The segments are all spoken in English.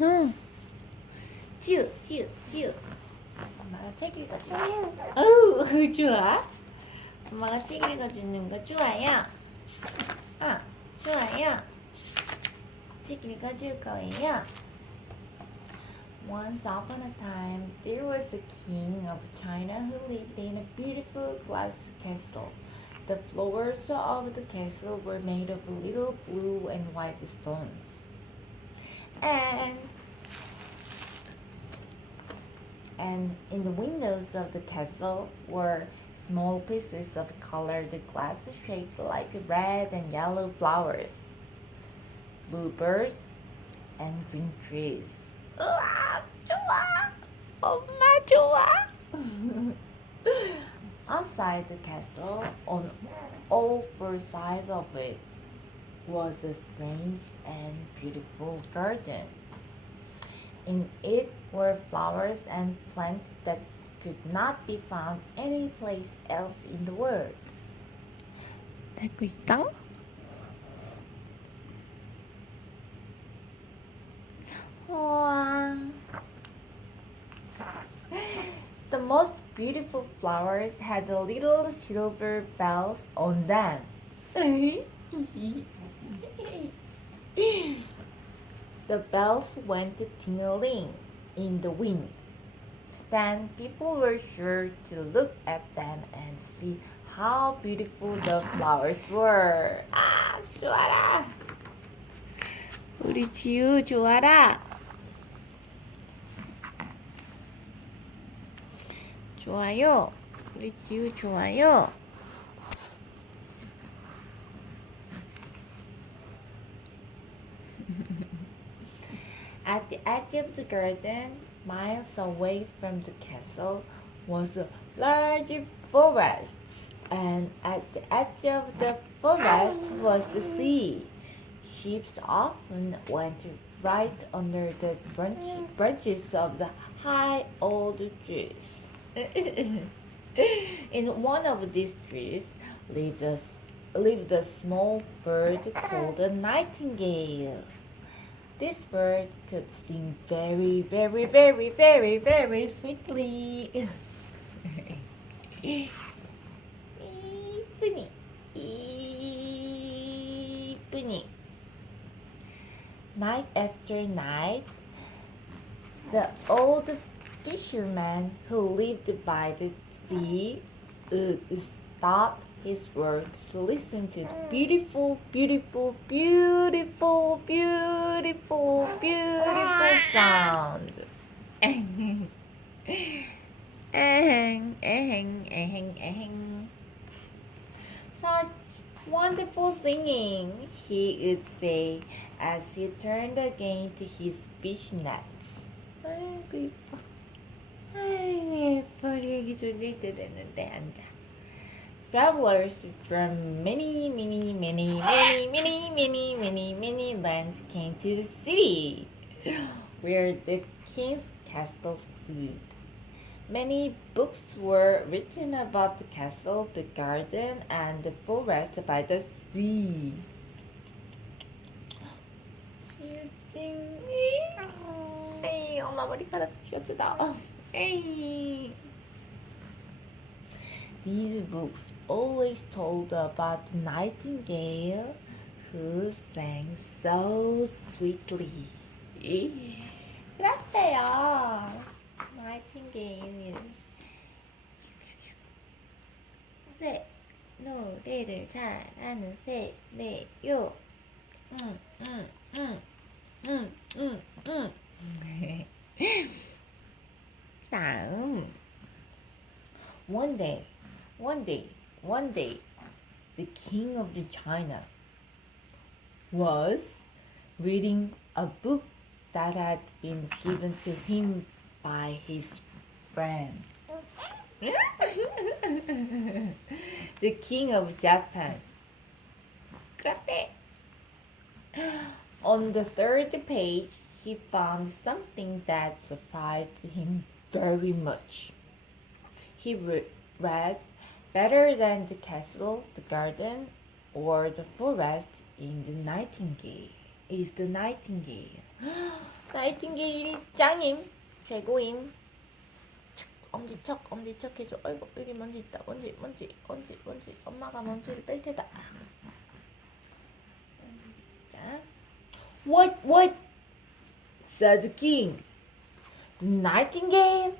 응. 쭈. 엄마가 책 읽어줄게. 어우, 좋아. 엄마가 책 읽어주는 거 좋아요. 좋아요. 책 읽어줄 거예요. Once upon a time, there was a king of China who lived in a beautiful glass castle. The floors of the castle were made of little blue and white stones. And in the windows of the castle were small pieces of colored glass shaped like red and yellow flowers, bluebirds, and green trees. 우와, 좋아! 엄마 좋아! Outside the castle, on all four sides of it, was a strange and beautiful garden. In it were flowers and plants that could not be found any place else in the world. 듣고 있어? 우와. The most beautiful flowers had little silver bells on them. The bells went tingling in the wind. Then people were sure to look at them and see how beautiful the flowers were. 아, 좋아라. 우리 지우 좋아라. 좋아요. 우리 지우 좋아요. At the edge of the garden, miles away from the castle, was a large forest, and at the edge of the forest was the sea. Ships often went right under the branches of the high old trees. In one of these trees lived a small bird called a nightingale. This bird could sing very, very, very, very, very sweetly. 이쁘니, 이쁘니. Night after night, the old fisherman who lived by the sea would stop his work to listen to the beautiful, beautiful, beautiful, beautiful, beautiful sound. Such wonderful singing, he would say as he turned again to his fish nets. 아이고 예뻐. 아이고 예뻐. 우리 애기 졸릴 때 됐는데 앉아. Travelers from many lands came to the city where the king's castle stood. Many books were written about the castle, the garden, and the forest by the sea. 에이, 엄마 머리카락 쥐어뜯어. 에이. These books always told about the nightingale who sang so sweetly. 그랬대요. 나이팅게일. 새 노래를 잘하는 새네요. 다음. One day, the king of the China was reading a book that had been given to him by his friend. The king of Japan. 그렇대. On the third page, he found something that surprised him very much. He read, "Better than the castle, the garden, or the forest in the nightingale." is the nightingale. 나이팅게일이 짱임, 최고임. 엄지척 해줘. 어이구, 여기 먼지 있다. 먼지. 엄마가 먼지를 뺄 테다. 자, what? said the king. The nightingale?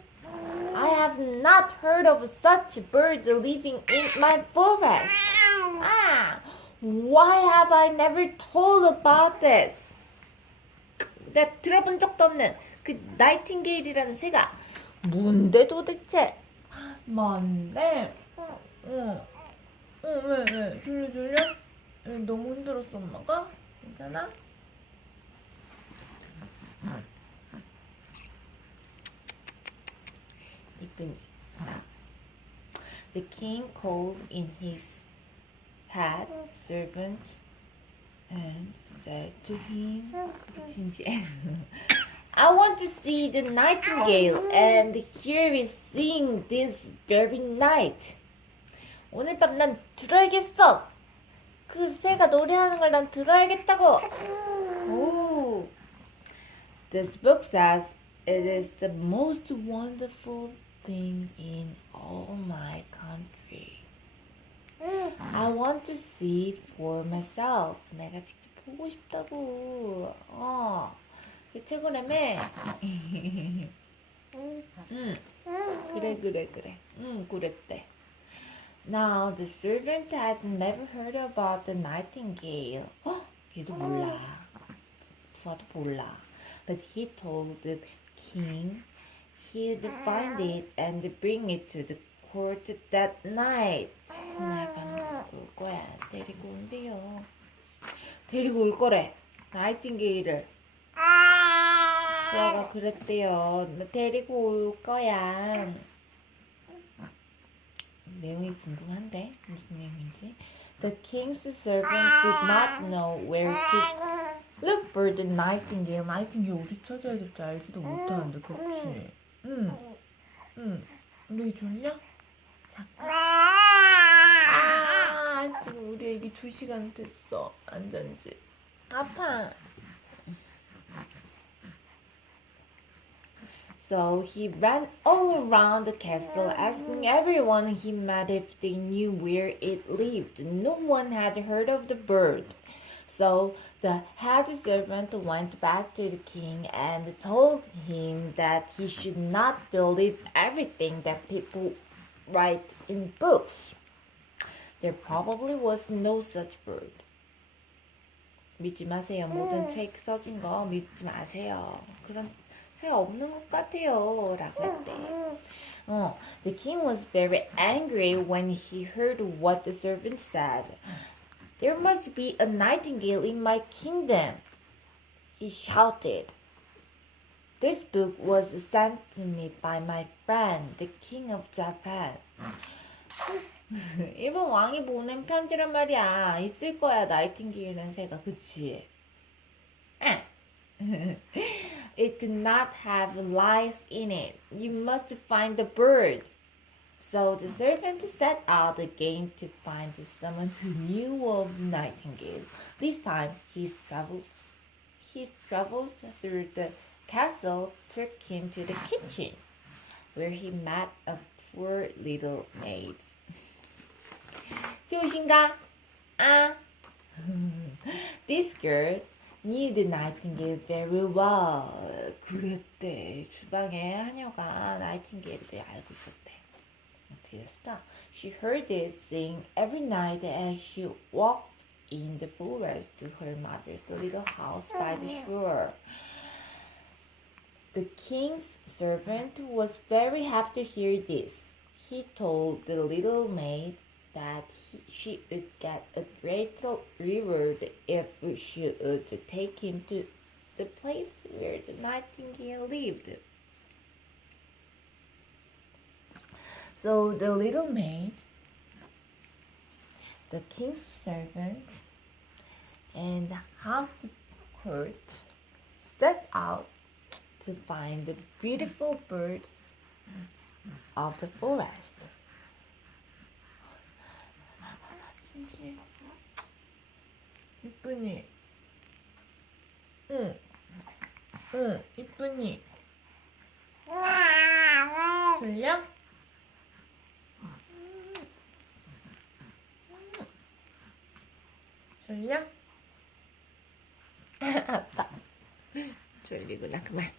I have not heard of such a bird living in my forest. Why have I never told about this? 내가 들어본 적도 없는 그 나이팅게일이라는 새가 뭔데 도대체? 뭔데? 왜? 졸려? 너무 힘들었어 엄마가? 괜찮아? 이쁜이. The king called in his head servant and said to him, I want to see the nightingale and hear it sing this very night. 오늘 밤 난 들어야겠어. 그 새가 노래하는 걸 난 들어야겠다고. 오. This book says it is the most wonderful thing in all my country. I want to see it for myself. 내가 직접 보고 싶다고. 그 최고라며. 그래. 그랬대. Now the servant had never heard about the nightingale. 얘도 몰라. 부하도 몰라. But he told the king he'd find it and bring it to the court that night. 오늘 밤에 데리고 올 거야. 데리고 온대요. 데리고 올 거래. 나이팅게일을. 부하가 그랬대요. 나 데리고 올 거야. 내용이 궁금한데 무슨 내용인지. The king's servant did not know where to look for the nightingale. 나이팅게일 어디 찾아야 될지 알지도 못하는데, 그렇지? 우리 졸려? 지금 우리 애기 2시간 됐어. 안 잔지. 아파. So he ran all around the castle, asking everyone he met if they knew where it lived. No one had heard of the bird. So the head servant went back to the king and told him that he should not believe everything that people write in books. There probably was no such bird. 믿지 마세요. 모든 책 써진 거 믿지 마세요. 그런 새 없는 것 같아요. 라고 했대. The king was very angry when he heard what the servant said. There must be a nightingale in my kingdom, he shouted. This book was sent to me by my friend, the king of Japan. 일본 왕이 보낸 편지란 말이야. 있을 거야, 나이팅게일이라는 새가. 그치? It did not have lice in it. You must find the bird. So the servant set out again to find someone who knew of the nightingale. This time his travels through the castle took him to the kitchen, where he met a poor little maid. 좋으신가? This girl knew the nightingale very well. 그랬대. 주방에 하녀가 나이팅게일을 알고 있었대. 어떻게 됐을까? She heard it sing every night as she walked in the forest to her mother's little house by the shore. The king's servant was very happy to hear this. He told the little maid that she would get a great reward if she would take him to the place where the nightingale lived. So the little maid, the king's servant, and half the court set out to find the beautiful bird of the forest. 이쁘니? 응, 이쁘니. 졸려? 졸려? 아빠 졸리구나. 그만.